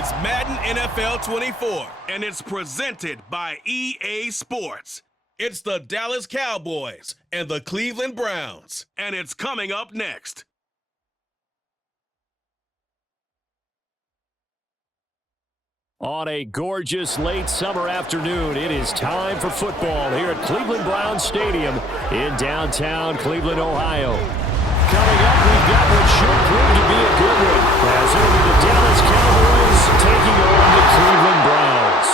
It's Madden NFL 24, and it's presented by EA Sports. It's the Dallas Cowboys and the Cleveland Browns, and it's coming up next. On a gorgeous late summer afternoon, it is time for football here at Cleveland Browns Stadium in downtown Cleveland, Ohio. Coming up, we've got what should prove to be a good one, as it'll be the Dallas Cowboys taking on the Cleveland Browns.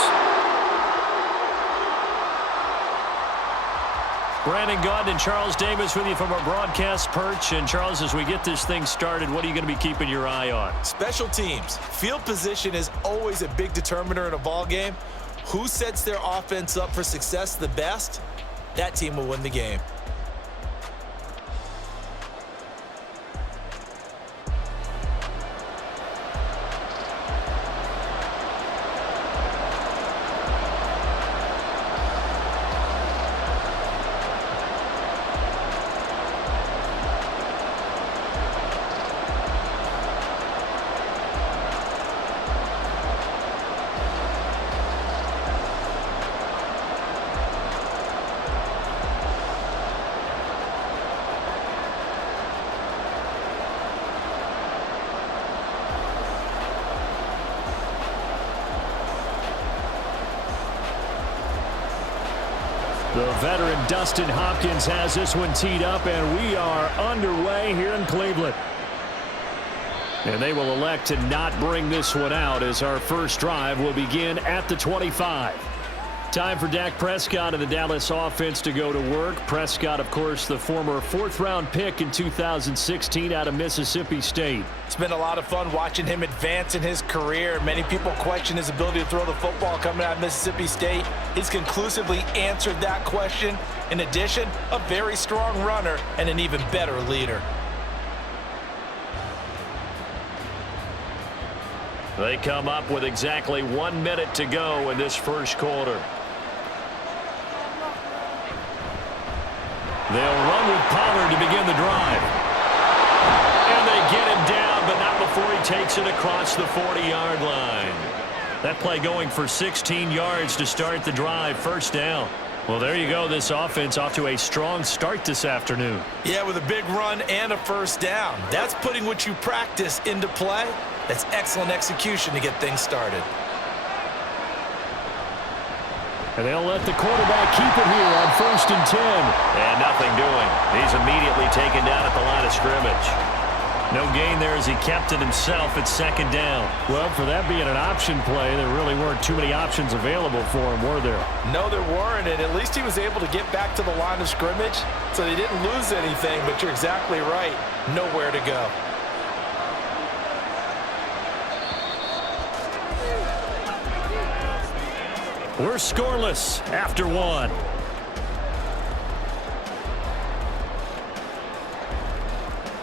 Brandon Gaudin and Charles Davis with you from our broadcast perch. And Charles, as we get this thing started, what are you going to be keeping your eye on? Special teams. Field position is always a big determiner in a ball game. Who sets their offense up for success the best? That team will win the game. The veteran Dustin Hopkins has this one teed up, and we are underway here in Cleveland. And they will elect to not bring this one out as our first drive will begin at the 25. Time for Dak Prescott and the Dallas offense to go to work. Prescott, of course, the former fourth-round pick in 2016 out of Mississippi State. It's been a lot of fun watching him advance in his career. Many people question his ability to throw the football coming out of Mississippi State. He's conclusively answered that question. In addition, a very strong runner and an even better leader. They come up with exactly 1 minute to go in this first quarter. They'll run with Pollard to begin the drive. And they get him down, but not before he takes it across the 40-yard line. That play going for 16 yards to start the drive, first down. Well, there you go. This offense off to a strong start this afternoon. Yeah, with a big run and a first down. That's putting what you practice into play. That's excellent execution to get things started. And they'll let the quarterback keep it here on 1st and 10. And nothing doing. He's immediately taken down at the line of scrimmage. No gain there as he kept it himself at 2nd down. Well, for that being an option play, there really weren't too many options available for him, were there? No, there weren't, and at least he was able to get back to the line of scrimmage, so he didn't lose anything, but you're exactly right. Nowhere to go. We're scoreless after 1.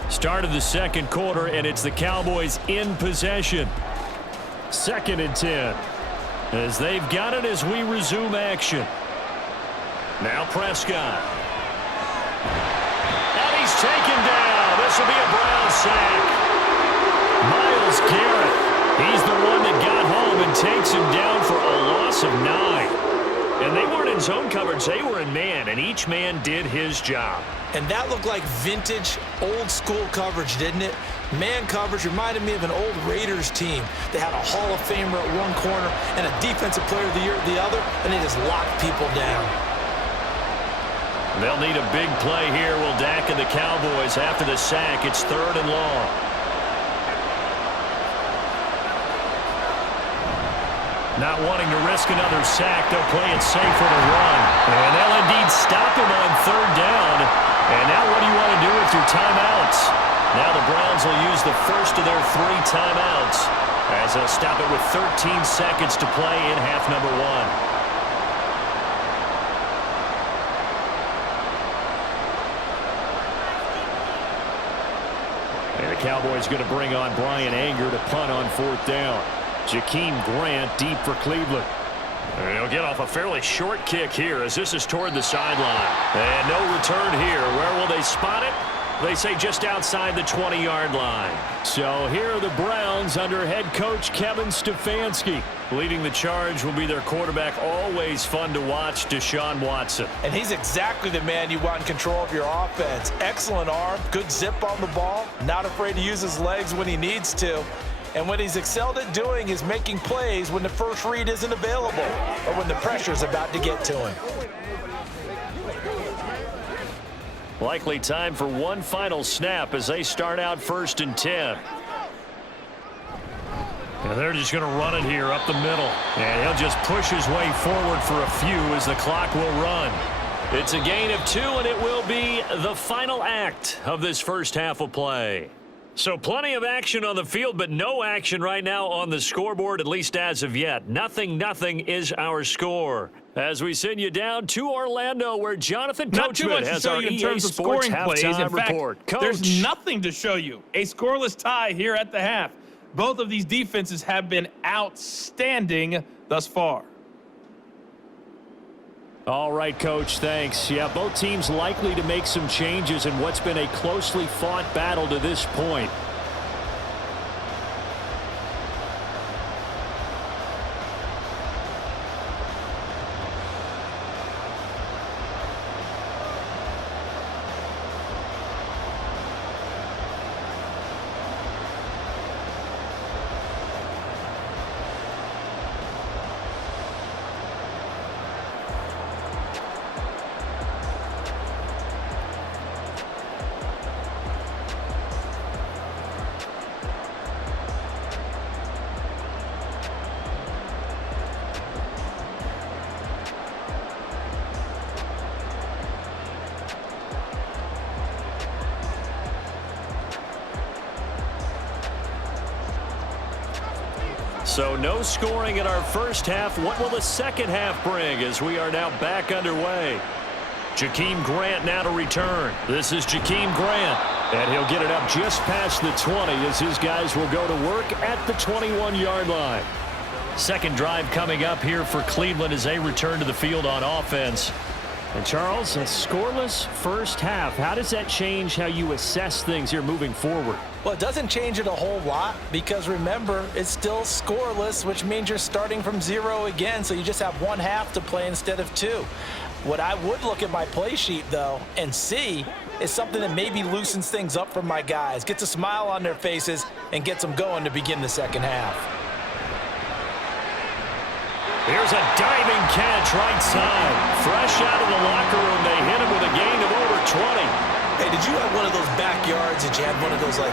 Start of the second quarter, and it's the Cowboys in possession. 2nd and 10. As they've got it as we resume action. Now Prescott. And he's taken down. This will be a Brown sack. Myles Garrett. He's the one that got home and takes him down for a loss of 9. And they weren't in zone coverage. They were in man, and each man did his job. And that looked like vintage, old-school coverage, didn't it? Man coverage reminded me of an old Raiders team. They had a Hall of Famer at one corner and a Defensive Player of the Year at the other, and they just locked people down. They'll need a big play here. Will Dak and the Cowboys after the sack. It's 3rd and long. Not wanting to risk another sack, they'll play it safe for the run. And they'll indeed stop him on 3rd down. And now what do you want to do with your timeouts? Now the Browns will use the first of their 3 timeouts as they'll stop it with 13 seconds to play in half number 1. And the Cowboys going to bring on Brian Anger to punt on 4th down. Jakeem Grant deep for Cleveland. And he'll get off a fairly short kick here as this is toward the sideline. And no return here. Where will they spot it? They say just outside the 20-yard line. So here are the Browns under head coach Kevin Stefanski. Leading the charge will be their quarterback, always fun to watch, Deshaun Watson. And he's exactly the man you want in control of your offense. Excellent arm, good zip on the ball, not afraid to use his legs when he needs to. And what he's excelled at doing is making plays when the first read isn't available or when the pressure's about to get to him. Likely time for one final snap as they start out 1st and 10. And they're just going to run it here up the middle. And he'll just push his way forward for a few as the clock will run. It's a gain of 2, and it will be the final act of this first half of play. So plenty of action on the field, but no action right now on the scoreboard, at least as of yet. Nothing is our score. As we send you down to Orlando, where Jonathan Coachman has our EA Sports halftime report. Coach, there's nothing to show you. A scoreless tie here at the half. Both of these defenses have been outstanding thus far. All right, Coach, thanks. Yeah, both teams likely to make some changes in what's been a closely fought battle to this point. So no scoring in our first half. What will the second half bring as we are now back underway? Jakeem Grant now to return. This is Jakeem Grant. And he'll get it up just past the 20 as his guys will go to work at the 21-yard line. Second drive coming up here for Cleveland as they return to the field on offense. And Charles, a scoreless first half. How does that change how you assess things here moving forward? Well, it doesn't change it a whole lot because, remember, it's still scoreless, which means you're starting from 0 again, so you just have one half to play instead of 2. What I would look at my play sheet, though, and see is something that maybe loosens things up for my guys, gets a smile on their faces, and gets them going to begin the second half. Here's a diving catch right side. Fresh out of the locker room, they hit him with a gain of over 20. Hey, did you have one of those backyards that you had one of those, like,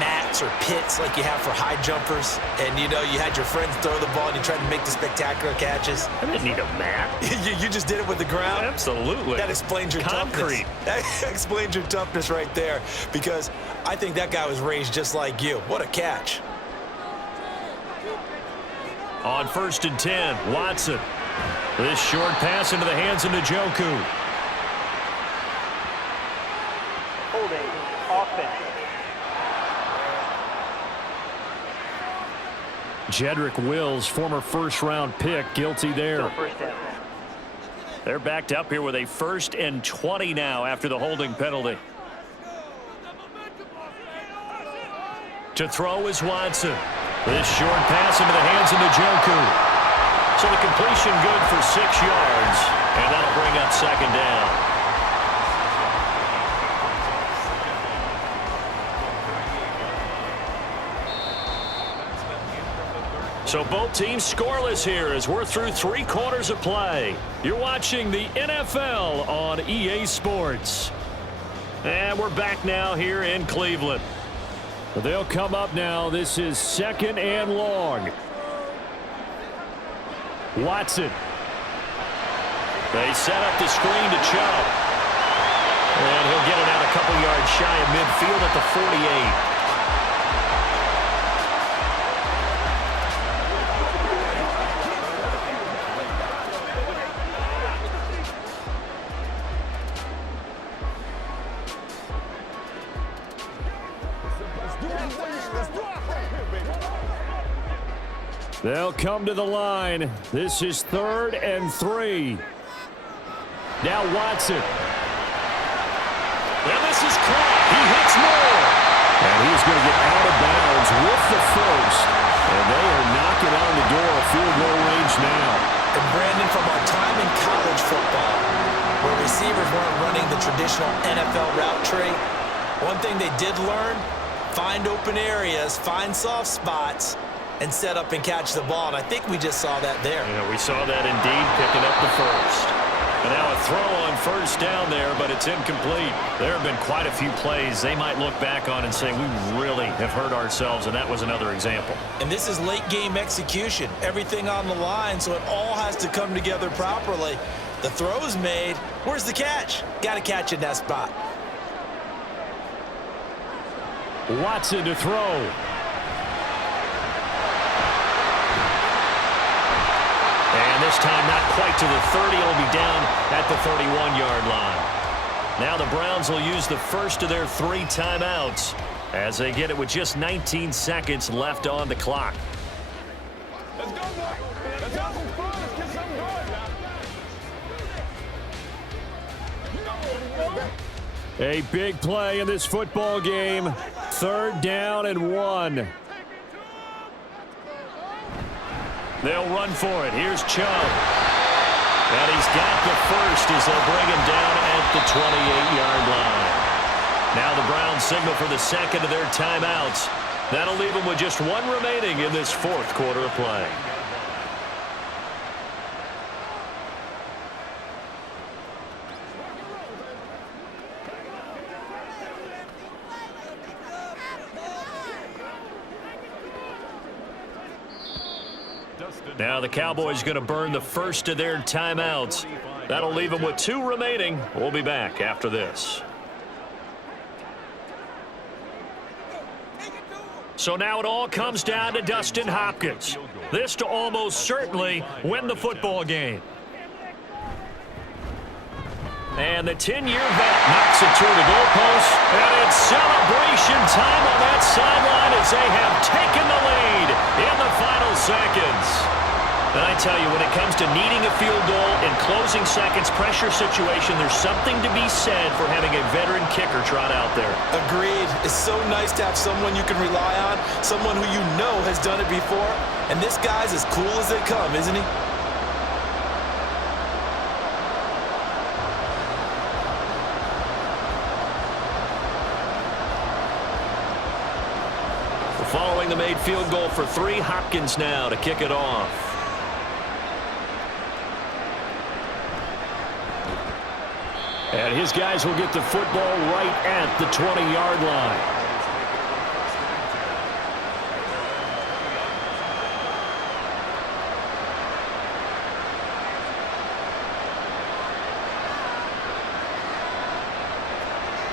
mats or pits like you have for high jumpers? And, you know, you had your friends throw the ball and you tried to make the spectacular catches? I didn't need a mat. you just did it with the ground? Absolutely. That explains your concrete. Toughness. That explains your toughness right there because I think that guy was raised just like you. What a catch. On 1st and 10, Watson. This short pass into the hands of Njoku. Holding offense. Jedrick Wills, former first-round pick, guilty there. They're backed up here with a 1st and 20 now after the holding penalty. To throw is Watson. This short pass into the hands of Njoku. So the completion good for 6 yards, and that'll bring up second down. So both teams scoreless here as we're through 3 quarters of play. You're watching the NFL on EA Sports. And we're back now here in Cleveland. They'll come up now. This is 2nd and long. Watson. They set up the screen to Chubb. And he'll get it out a couple yards shy of midfield at the 48. They'll come to the line. This is 3rd and 3. Now Watson. And this is caught. is going to get out of bounds with the first, and they are knocking on the door of field goal range now. And Brandon, from our time in college football, where receivers weren't running the traditional NFL route tree, one thing they did learn, find open areas, find soft spots, and set up and catch the ball. And I think we just saw that there. Yeah, we saw that indeed, picking up the first. And now a throw on first down there, but it's incomplete. There have been quite a few plays they might look back on and say, we really have hurt ourselves, and that was another example. And this is late game execution. Everything on the line, so it all has to come together properly. The throw's made. Where's the catch? Got to catch in that spot. Watson to throw. And this time not quite to the 30. It'll be down at the 31-yard line. Now the Browns will use the first of their 3 timeouts as they get it with just 19 seconds left on the clock. Let's go, boy. Let's have some fun. Let's get something going. A big play in this football game. 3rd down and 1. They'll run for it. Here's Chubb. And he's got the first as they'll bring him down at the 28-yard line. Now the Browns signal for the second of their timeouts. That'll leave them with just 1 remaining in this 4th quarter of play. Now the Cowboys going to burn the first of their timeouts. That'll leave them with 2 remaining. We'll be back after this. So now it all comes down to Dustin Hopkins. This to almost certainly win the football game. And the 10-year vet knocks it through the goalpost. And it's celebration time on that sideline as they have taken the lead in the final seconds. And I tell you, when it comes to needing a field goal in closing seconds, pressure situation, there's something to be said for having a veteran kicker trot out there. Agreed. It's so nice to have someone you can rely on, someone who you know has done it before. And this guy's as cool as they come, isn't he? Following the made field goal for 3, Hopkins now to kick it off. And his guys will get the football right at the 20-yard line.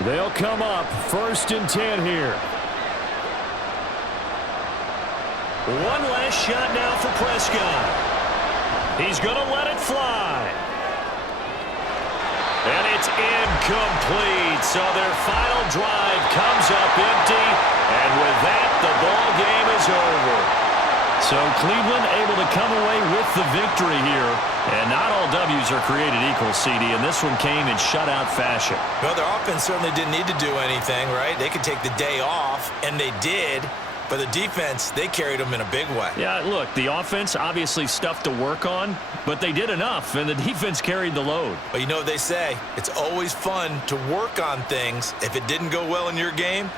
They'll come up 1st and 10 here. One last shot now for Prescott. He's going to let it fly. And it's incomplete. So their final drive comes up empty. And with that, the ball game is over. So Cleveland able to come away with the victory here. And not all W's are created equal, CD. And this one came in shutout fashion. Well, their offense certainly didn't need to do anything, right? They could take the day off, and they did. But the defense, they carried them in a big way. Yeah, look, the offense, obviously stuff to work on, but they did enough, and the defense carried the load. But you know what they say, it's always fun to work on things. If it didn't go well in your game,